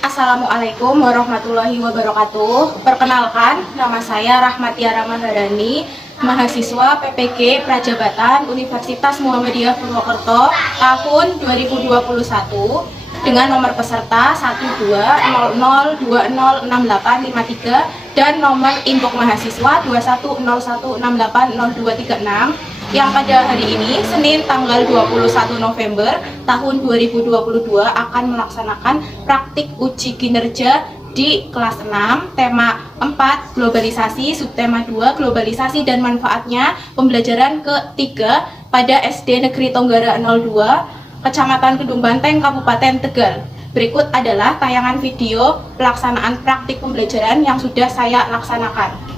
Assalamualaikum warahmatullahi wabarakatuh. Perkenalkan, nama saya Rahmatiara Maharani, mahasiswa PPG Prajabatan Universitas Muhammadiyah Purwokerto tahun 2021 dengan nomor peserta 1200206853 dan nomor induk mahasiswa 2101680236 yang pada hari ini, Senin tanggal 21 November tahun 2022 akan melaksanakan praktik uji kinerja di kelas 6, tema 4 globalisasi, subtema 2 globalisasi dan manfaatnya, pembelajaran ketiga pada SD Negeri Tonggara 02, Kecamatan Kedung Banteng, Kabupaten Tegal. Berikut adalah tayangan video pelaksanaan praktik pembelajaran yang sudah saya laksanakan.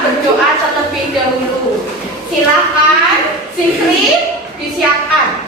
Berdoa terlebih dahulu. Silakan, Sifri disiapkan.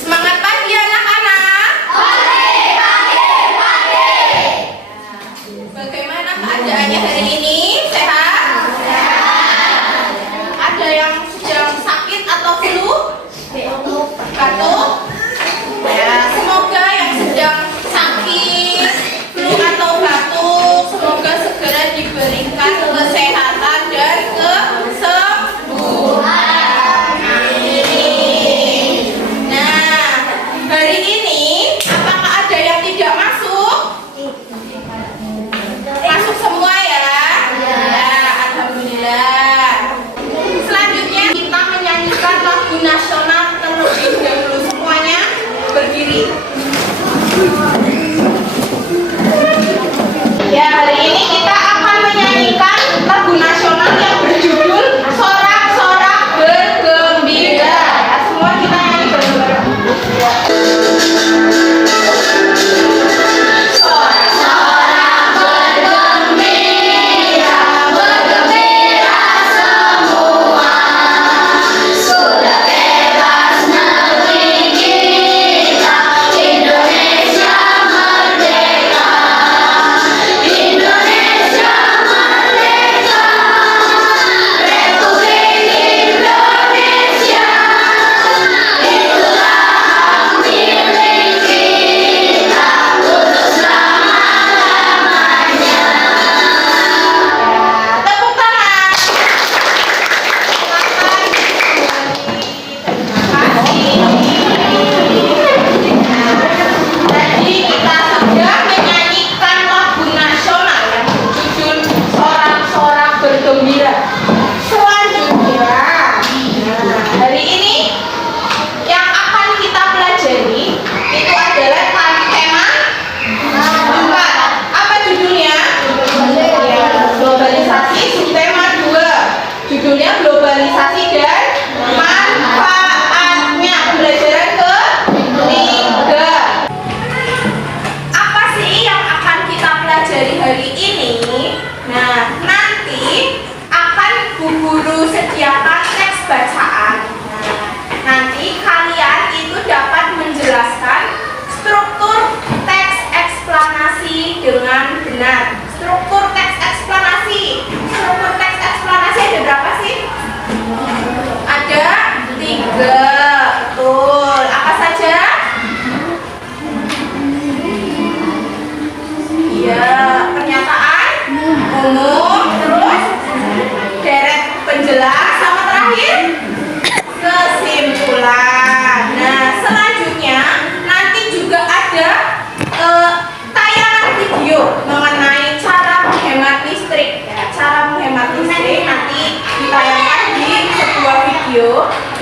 Semangat pagi anak-anak. Bagaimana keadaannya hari ini? Sehat? Ada yang sedang sakit atau flu? Batuk? Ya, semoga yang sedang sakit, flu atau batuk, semoga segera diberikan kesehatan dan kesembuhan. Amin. Nah, hari ini apakah ada yang tidak masuk? Masuk semua ya? Ya, alhamdulillah. Selanjutnya kita menyanyikan lagu nasional terlebih dahulu. Semuanya berdiri. Ya, hari ini kita akan menyanyikan lagu nasional yang berjudul Sorak-sorak Bergembira. Ya, semua kita nyanyi bareng-bareng. Sorak-sorak bergembira, bergembira semua. Sudah bebas negeri kita, Indonesia merdeka. Indonesia dengan benar. Struktur teks eksplanasi. Struktur teks eksplanasi ada berapa sih? Ada 3. Betul. Apa saja? Iya, pernyataan umum, terus deret penjelas, sama terakhir kesimpulan. Nah, selanjutnya nanti juga ada tayangan video mengenai cara menghemat listrik. Ya, cara menghemat listrik nanti ditayangkan di sebuah video.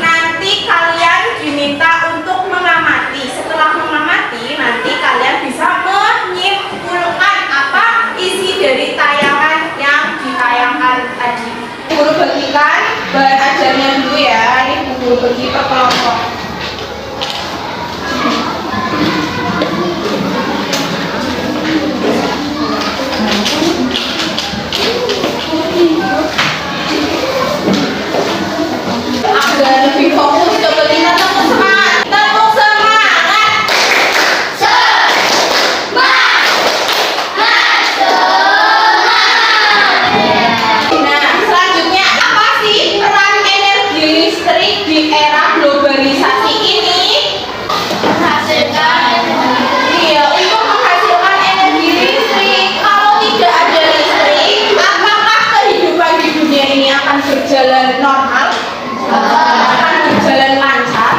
Nanti kalian diminta untuk mengamati. Setelah mengamati, nanti kalian bisa menyimpulkan apa isi dari tayangan yang ditayangkan tadi. Guru bagikan bahan ajarnya dulu ya. Ini guru bagi per kelompok. Agar lebih fokus, coba kita tepuk semangat. Tepuk semangat. Nah, selanjutnya apa sih peran energi listrik di era globalisasi ini? Iya, untuk menghasilkan energi listrik. Kalau tidak ada listrik, apakah kehidupan di dunia ini akan berjalan normal? Akan berjalan lancar?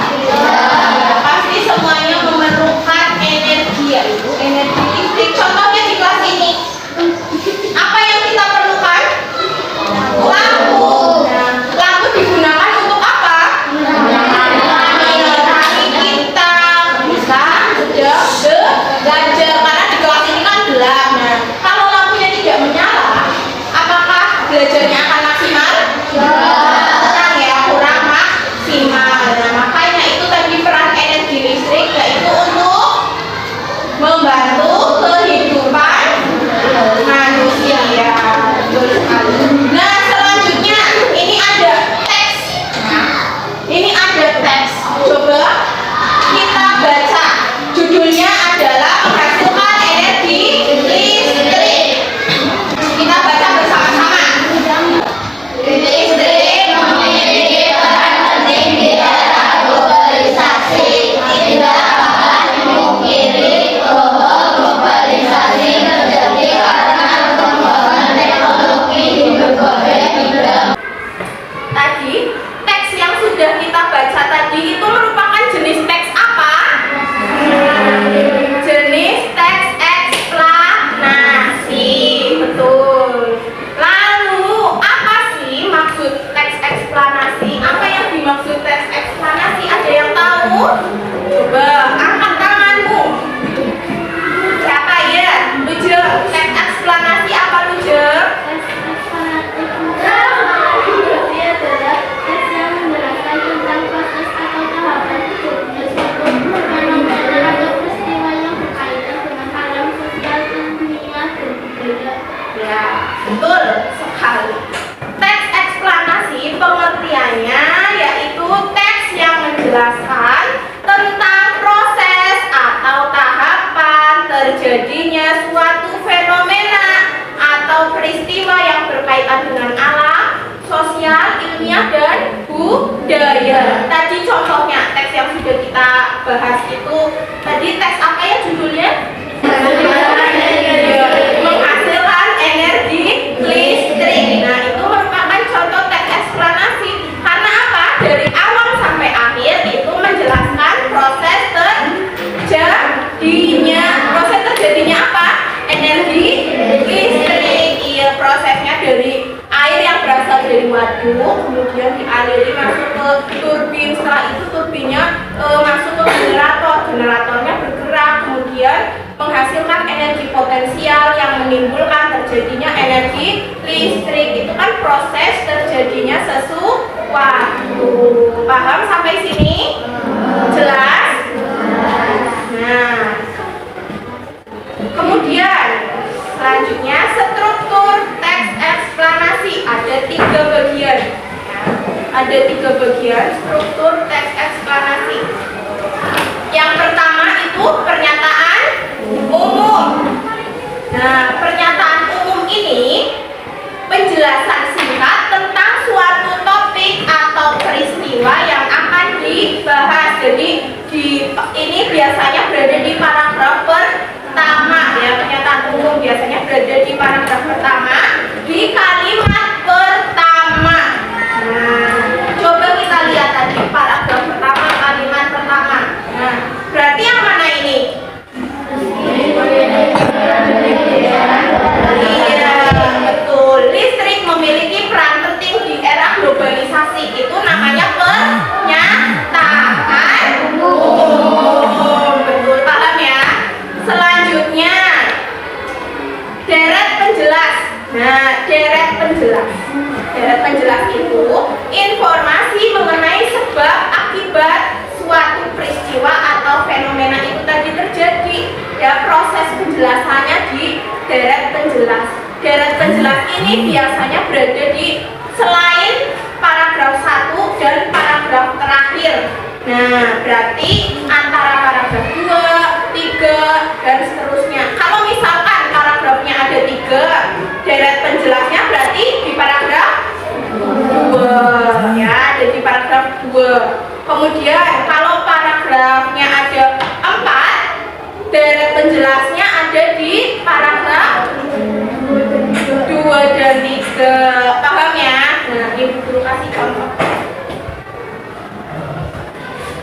Pasti semuanya memerlukan energi, yaitu energi listrik. Contohnya di kelas ini, apa yang kita perlukan? Lampu. Nah, lampu digunakan untuk apa? Menerangi kita bisa belajar, karena di kelas ini kan gelap. Nah, kalau lampunya tidak menyala, apakah belajarnya akan maksimal? Kurang ya, kurang maksimal. Nah, makanya itu tadi peran energi listrik, yaitu untuk membantu kehidupan manusia. Betul sekali. Nah, selanjutnya ini ada teks. Ini ada teks. Coba kita baca. Judulnya adalah menghasilkan energi listrik. Kita baca bersama-sama. Listrik memiliki peran penting di era globalisasi. Tidak dapat dimungkiri bahwa globalisasi terjadi karena perkembangan teknologi di berbagai bidang. Tadi teks yang sudah kita baca tadi itu merupakan jenis teks apa? Jenis teks eksplanasi. Betul. Lalu apa sih maksud teks eksplanasi? Apa yang dimaksud teks eksplanasi? Ada yang tahu? Coba angkat tanganmu. Siapa ya? Luje, teks eksplanasi apa Luje? Ya, betul sekali. Teks eksplanasi pengertiannya yaitu teks yang menjelaskan tentang proses atau tahapan terjadinya suatu fenomena atau peristiwa yang berkaitan dengan alam, sosial, ilmiah, dan budaya. Tadi contohnya teks yang sudah kita bahas itu tadi teks apa ya judulnya? Menghasilkan energi listrik. Nah, itu merupakan contoh teks eksplanasi. Karena apa? Dari awal sampai akhir itu menjelaskan proses terjadinya apa? Energi listrik. Iya, prosesnya dari air yang berasal dari waduk, kemudian dialiri masuk ke turbin. Setelah itu turbinnya masuk ke generatornya bergerak, kemudian menghasilkan energi potensial yang menimbulkan terjadinya energi listrik. Itu kan proses terjadinya sesuatu. Paham sampai sini? Jelas? Nah, kemudian selanjutnya struktur teks eksplanasi ada 3 bagian. Ada 3 bagian struktur teks eksplanasi. Yang pertama itu pernyataan umum. Nah, deret penjelas. Deret penjelas itu informasi mengenai sebab akibat suatu peristiwa atau fenomena itu tadi terjadi. Ya, proses penjelasannya di deret penjelas. Deret penjelas ini biasanya berada di selain paragraf 1 dan paragraf terakhir. Nah, berarti antara paragraf 2, 3, dan seterusnya. Kalau misalkan paragrafnya ada 3, deret penjelasnya berarti di paragraf 2. Ya, ada di paragraf 2. Kemudian kalau paragrafnya ada 4, deret penjelasnya ada di paragraf 2 dan 3. Paham ya? Nah, Ibu Guru kasih contoh.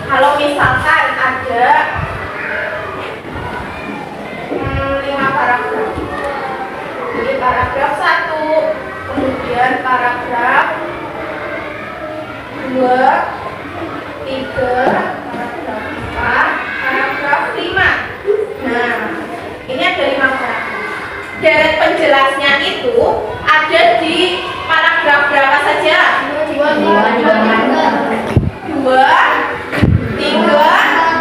Kalau misalkan ada 5 paragraf. Jadi paragraf 1, kemudian paragraf 2, 3, paragraf 4, paragraf 5. Nah, ini ada 5 paragraf. Deret penjelasnya itu ada di paragraf berapa saja? 2, 3,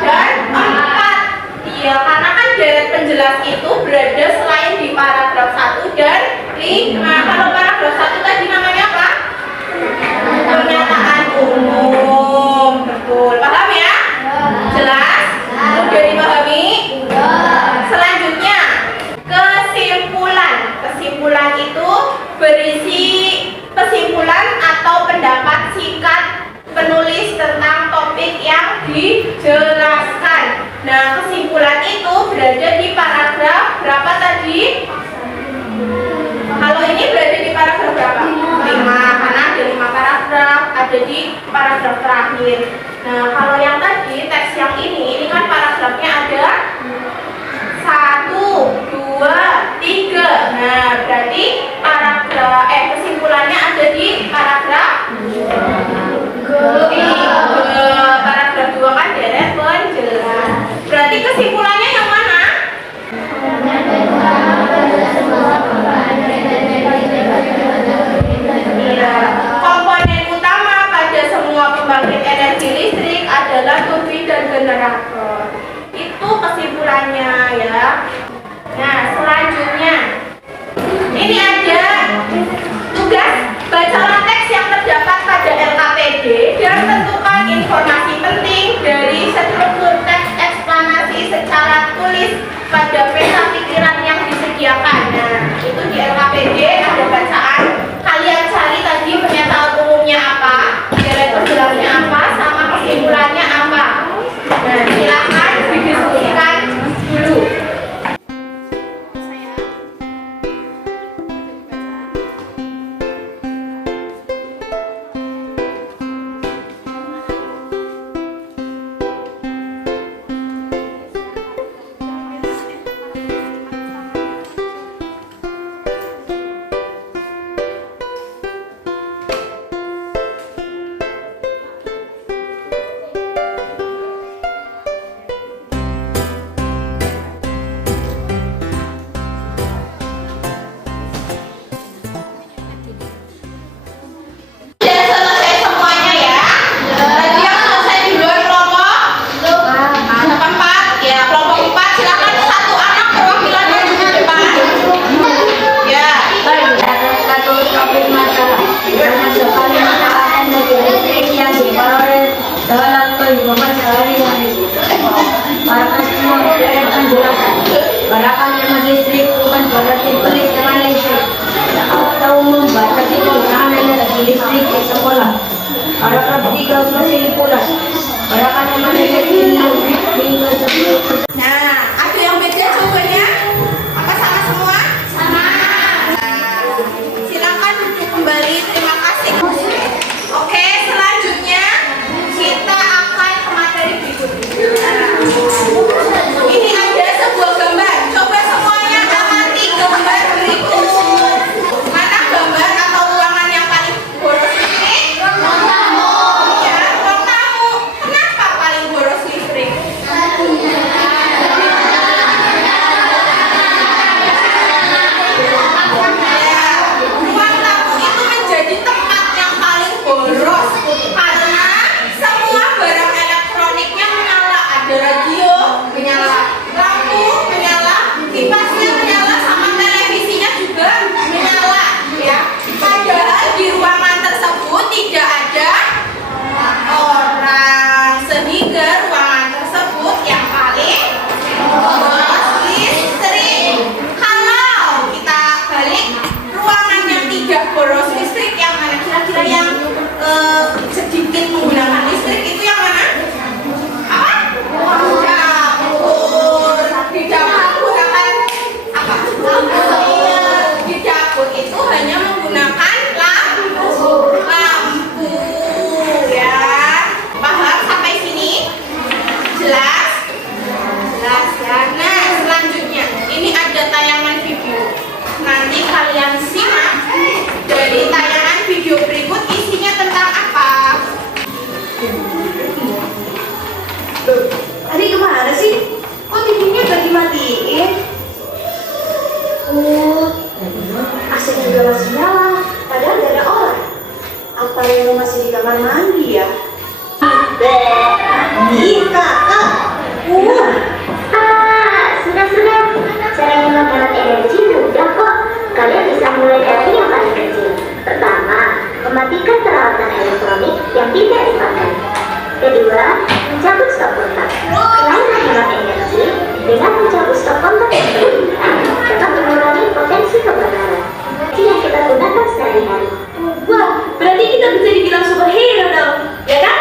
dan 4. Iya, karena kan deret penjelas itu berada selain di paragraf 1 dan 5. Kalau paragraf 1 tadi namanya apa? Pernyataan umum. Betul, paham ya? Jelas? Sudah dipahami? Selanjutnya, kesimpulan. Kesimpulan itu berisi kesimpulan atau pendapat singkat penulis tentang topik yang dijelaskan. Nah, kesimpulan itu berada di paragraf berapa tadi? Kalau ini berada di paragraf berapa? 5, karena ada 5 paragraf, ada di paragraf terakhir. Nah, kalau yang tadi, teks yang ini kan paragrafnya ada 1, 2, 3. Nah, berarti paragraf kesimpulannya ada di paragraf 3. Paragraf 2 kan deret penjelas. Berarti kesimpulannya yang mana? Iya. Komponen utama pada semua pembangkit energi listrik adalah turbin dan generator. Itu kesimpulannya ya. Nah, selanjutnya ini ada tugas bacalah teks yang terdapat pada LKPD dan tentukan informasi penting dari struktur teks eksplanasi secara tulis pada peta pikiran yang disediakan. Nah, itu di LKPD ada bacaan. Kalian cari tadi pernyataan umumnya apa, deret penjelasnya apa, sama kesimpulannya apa. Nah, silakan didiskusikan dulu. mulai dari yang paling kecil. Pertama, mematikan peralatan elektronik yang tidak dipakai. Kedua, mencabut stop kontak. Selain menghemat energi, dengan mencabut stop kontak yang berlebihan dapat mengurangi potensi kebakaran yang kita gunakan sehari-hari. Wah, berarti kita bisa dibilang superhero dong, ya kan?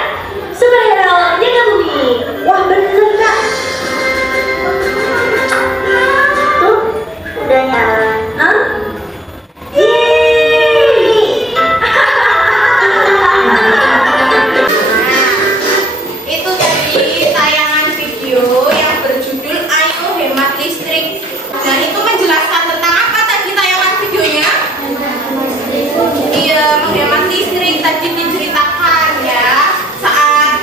Superhero jaga bumi. Wah, bener Kak. Tuh, udah nyala. Hah? Yeay! Itu tadi tayangan video yang berjudul Ayo Hemat Listrik. Dan itu menjelaskan tentang apa tadi tayangan videonya? Iya, menghemat listrik. Tadi diceritakan ya saat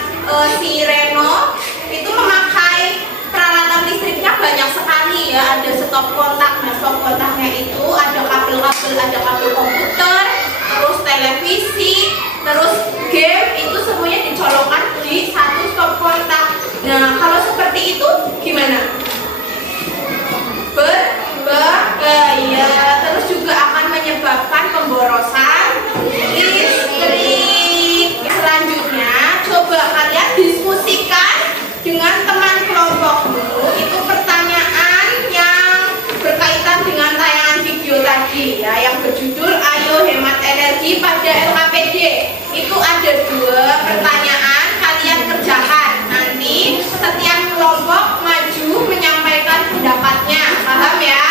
si Reno itu memakai peralatan listriknya banyak sekali ya. Ada stop kontak. Nah, stop kontaknya itu ada kabel-kabel, ada kabel komputer, terus televisi, terus game, itu semuanya dicolokkan di satu stop kontak. Nah, kalau seperti itu gimana? Berbahaya, terus juga akan menyebabkan pemborosan listrik. Selanjutnya, coba kalian diskusikan dengan teman kelompokmu. Itu pertanyaan yang berkaitan dengan tayangan video tadi ya, yang berjudul Ayo Hemat Energi pada LKPD. Itu ada 2 pertanyaan, kalian kerjakan. Nanti setiap kelompok maju menyampaikan pendapatnya. Paham ya?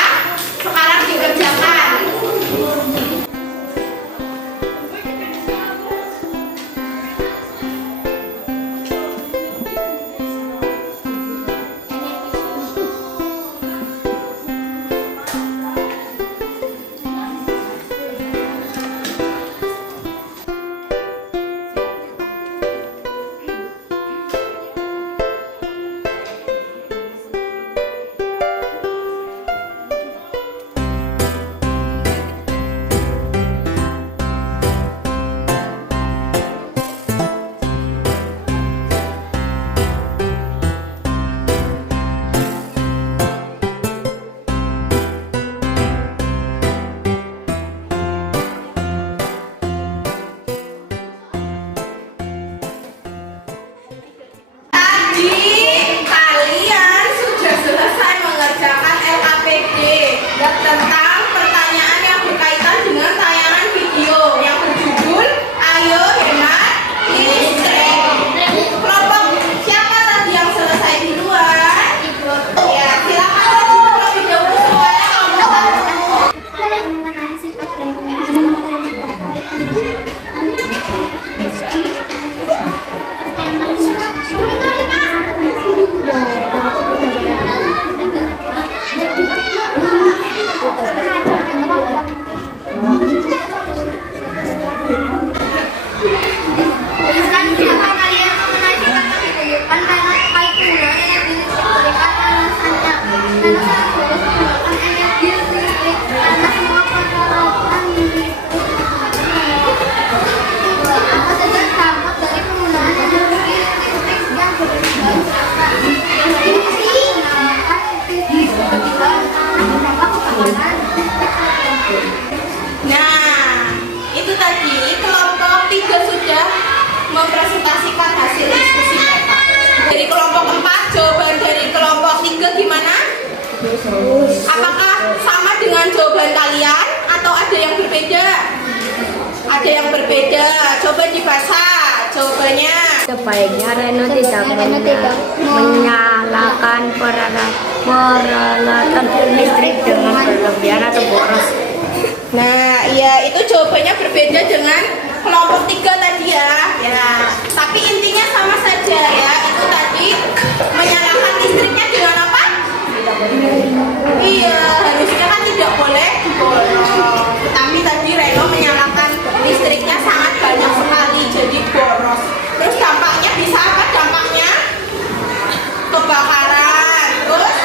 Sekarang dikerjakan. Tentang pertanyaan yang berkaitan dengan tayangan video yang berjudul Ayo Hemat Listrik. Kelompok siapa tadi yang selesai duluan? Ya, silakan terlebih dahulu supaya kamu tahu. Nah, itu tadi kelompok 3 sudah mempresentasikan hasil diskusi mereka. Dari kelompok 4, jawaban dari kelompok 3 gimana? Apakah sama dengan jawaban kalian atau ada yang berbeda? Ada yang berbeda. Coba dibaca jawabannya. Sebaiknya Reno tidak menyalakan peralatan listrik dengan berlebihan atau boros. Nah, iya itu jawabannya berbeda dengan kelompok 3 tadi ya. Ya, tapi intinya sama saja ya. Itu tadi menyalakan listriknya dengan apa? Iya, harusnya kan tidak boleh diborong. Tetapi tadi Reno menyalakan listriknya sangat banyak sekali, jadi boros. Terus dampaknya bisa apa? Dampaknya kebakaran, terus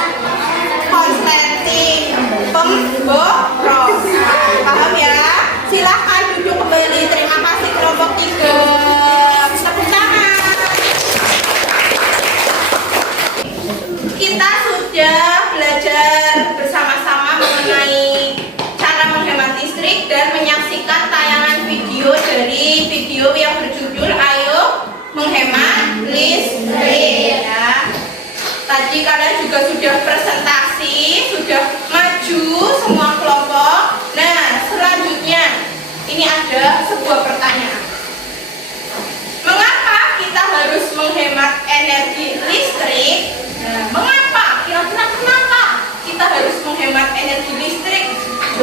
konsleting, pemborosan. Paham ya? Silahkan duduk kembali. Terima kasih kelompok 3. Tepuk tangan. Kita sudah belajar bersama-sama mengenai cara menghemat listrik.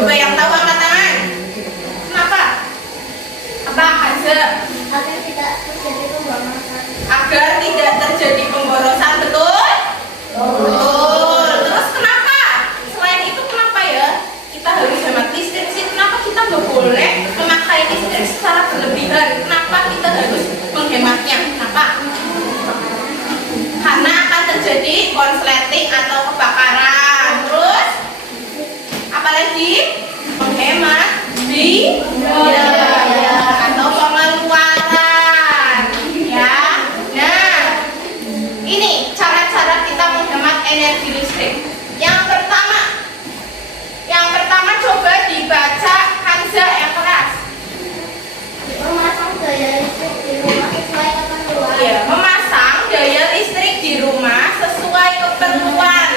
Coba yang tahu angkat tangan. Kenapa? Apa Hanze? Agar tidak terjadi pemborosan. Agar tidak terjadi pemborosan, betul? Betul. Terus kenapa? Selain itu kenapa ya? Kita harus hemat listrik sih. Kenapa kita nggak boleh memakai listrik secara berlebihan? Kenapa kita harus menghematnya? Kenapa? Karena akan terjadi konsleting atau kebakaran. Terus apalagi menghemat biaya atau pengeluaran, ya. Nah, ini cara-cara kita menghemat energi listrik. Yang pertama coba dibaca Hanza yang keras. Memasang daya listrik di rumah sesuai keperluan. Ya, memasang daya listrik di rumah sesuai keperluan.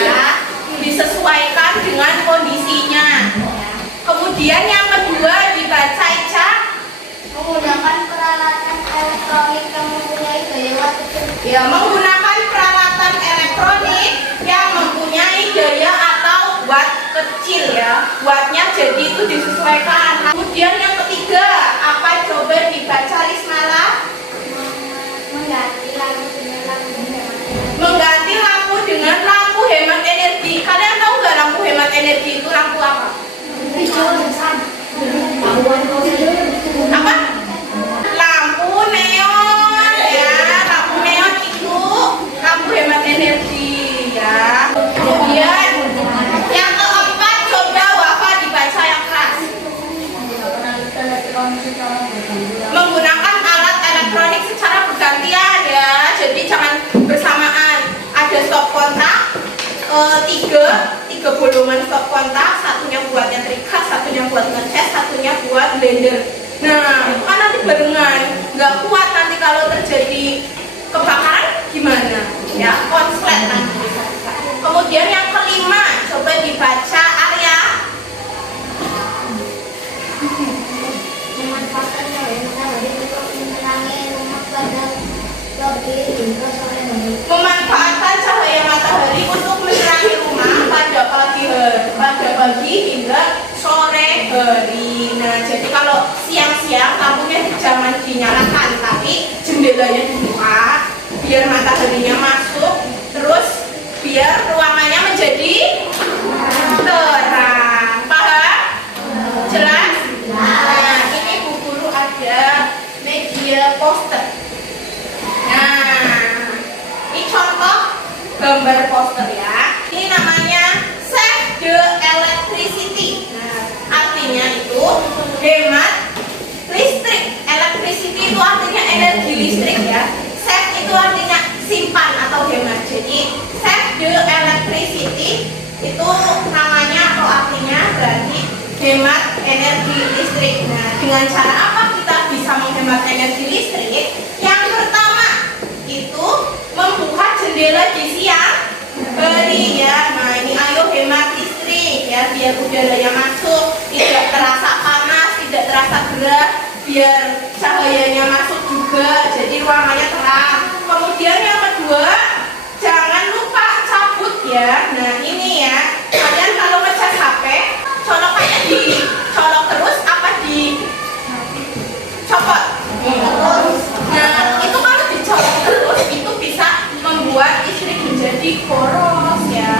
Ya, disesuaikan dengan kondisinya. Kemudian yang kedua dibaca Ica. Menggunakan peralatan elektronik yang mempunyai daya watt tinggi. Ya, menggunakan peralatan elektronik yang mempunyai daya atau watt kecil ya. Wattnya jadi itu disesuaikan. Kemudian yang ketiga, apa coba dibaca Rismala? Mengganti lampu dengan lampu hemat energi. Mengganti lampu dengan lampu hemat energi. Kalian tahu nggak lampu hemat energi itu lampu apa? Apa? Lampu neon ya. Lampu neon itu lampu hemat energi ya. Kemudian yang keempat coba Wafa dibaca yang keras. Menggunakan alat elektronik secara bergantian ya. Jadi jangan bersamaan. Ada stop kontak, tiga bolongan stop kontak, satunya buat nyetrika, satunya buat ngecas, satunya buat blender. Nah, itu kan nanti barengan, nggak kuat nanti kalau terjadi kebakaran gimana? Ya, konslet nanti. Kemudian yang kelima, coba dibaca Arya. Memanfaatkan daya matahari untuk menerangi rumah pada pagi hingga sore hari. Memanfaatkan cahaya matahari untuk menerangi rumah pada pagi hingga sore hari. Nah, jadi kalau siang-siang lampunya jangan dinyalakan, tapi jendelanya dibuka biar mataharinya masuk, terus biar ruangannya menjadi terang. Paham? Jelas? Nah, ini Bu Guru ada media poster. Nah, ini contoh gambar poster ya. Ini namanya Save the Electricity. Nah, artinya itu hemat listrik. Electricity itu artinya energi listrik ya. Save itu artinya simpan atau hemat. Jadi Save the Electricity itu namanya atau artinya berarti hemat energi listrik. Nah, dengan cara apa kita bisa menghemat energi listrik? Yang pertama itu membuka jendela di siang hari ya. Nah, ini ayo hemat listrik ya, biar udaranya masuk, tidak terasa panas, tidak terasa gerah, biar cahayanya masuk juga, jadi ruangannya terang. Kemudian yang kedua, jangan lupa cabut ya. Nah, ini ya, kalian kalau ngecas HP, colokannya dicolok terus apa dicopot? Nah, itu kalau dicolok terus itu bisa membuat listrik menjadi boros ya.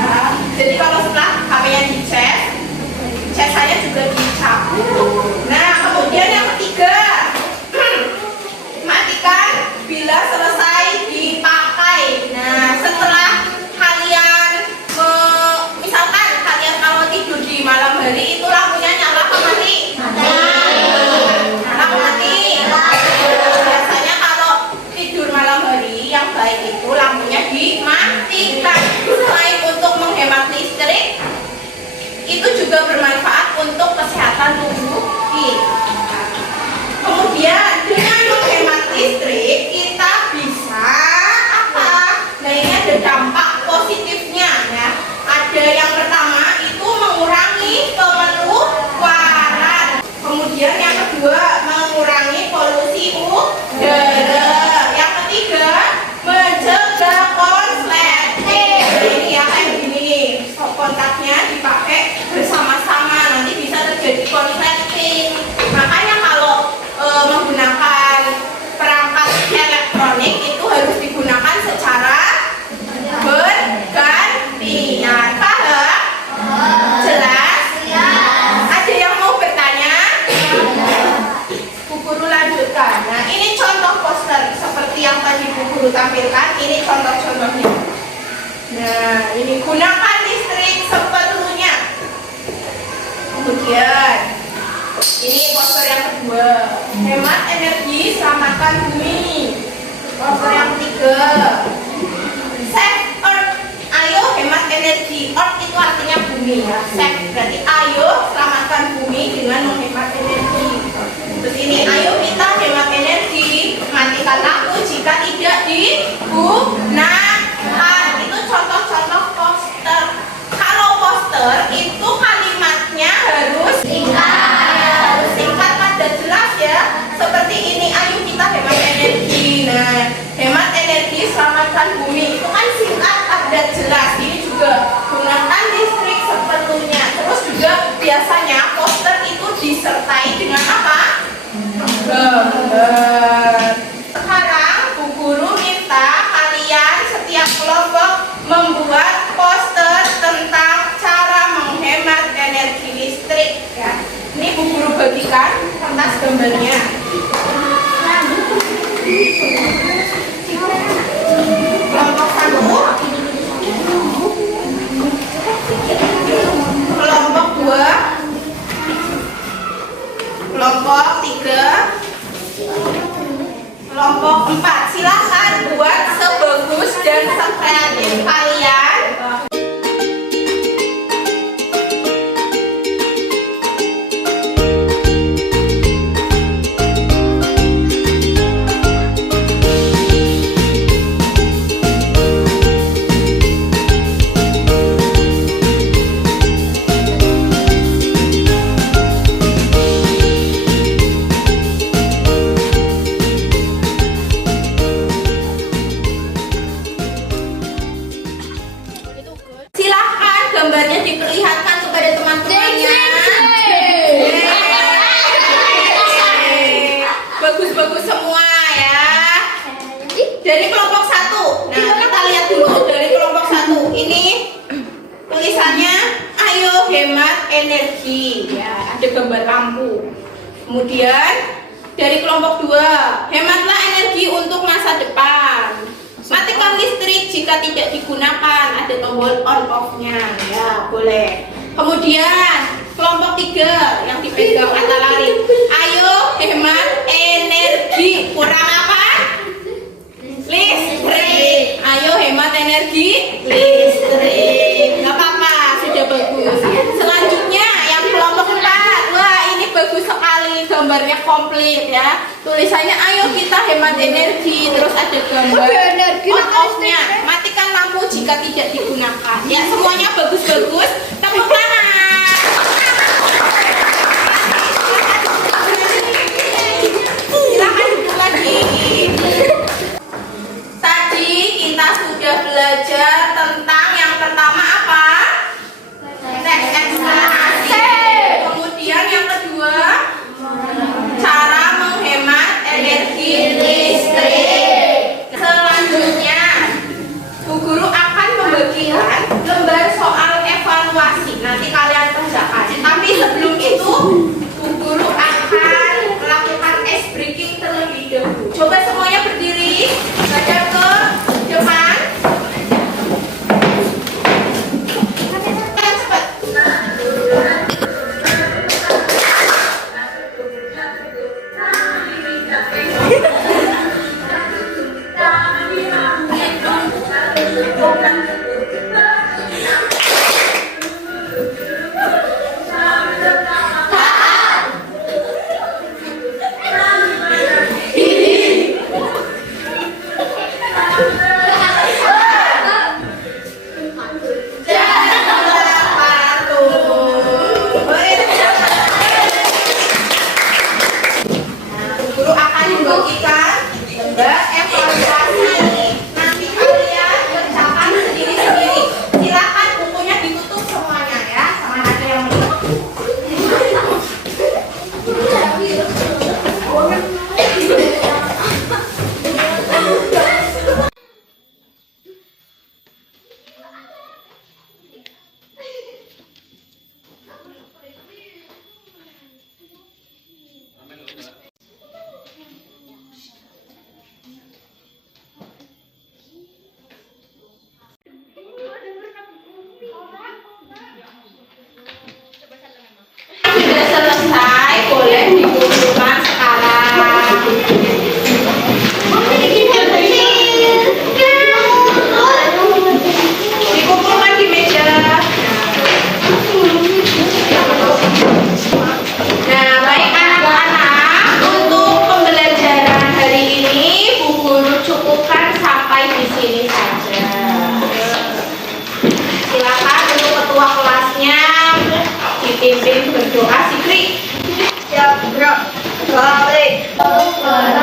Jadi kalau setelah HP-nya dicas, casannya juga dicabut. Nah, kemudian yang ketiga, matikan bila selesai dipakai. Nah, setelah kalian misalkan kalian kalau tidur di malam hari itu Guru tampilkan ini contoh-contohnya. Nah, ini gunakan listrik seperlunya. Kemudian ini poster yang kedua, hemat energi, selamatkan bumi. Poster yang ketiga, save earth, ayo hemat energi. Earth itu artinya bumi ya. Save berarti ayo selamatkan bumi dengan menghemat energi. Terus ini ayo kita hemat energi, matikan lampu jika tidak digunakan. Itu contoh-contoh poster. Kalau poster itu kalimatnya harus singkat padat jelas ya. Seperti ini, ayo kita hemat energi. Nah, hemat energi, selamatkan bumi. Itu kan singkat padat jelas. Ini juga gunakan listrik seperlunya. Terus juga biasanya poster itu disertai dengan apa? Gambar. Sekarang Bu Guru minta kalian setiap kelompok membuat poster tentang cara menghemat energi listrik ya. Ini Bu Guru bagikan kertas gambarnya. Kelompok 1, kelompok 2, kelompok 3, kelompok 4. Silakan buat sebagus dan sekreatif kalian. Silahkan gambarnya diperlihatkan kepada teman-temannya. Bagus-bagus semua ya. Dari kelompok 1. Nah, kita lihat dulu dari kelompok 1. Ini tulisannya ayo hemat energi ya, ada gambar lampu. Kemudian dari kelompok 2, hematlah energi untuk masa depan. Matikan listrik jika tidak digunakan, ada tombol on off-nya ya, boleh. Kemudian kelompok 3 yang dipegang Atalari, ayo hemat energi, kurang apa? Listrik. Ayo hemat energi listrik. Gak apa-apa, sudah bagus. Selanjutnya yang kelompok 4, wah ini bagus sekali, gambarnya komplit ya. Tulisannya ayo kita hemat energi, terus ada gambar on off-nya. Matikan lampu jika tidak digunakan. Ya, semuanya bagus-bagus. Tepuk tangan. Silakan duduk lagi. Tadi kita sudah belajar tentang yang pertama apa? Teks eksplanasi. Kemudian yang kedua, cara menghemat energi listrik. Selanjutnya, Bu Guru akan membagikan lembar soal evaluasi Para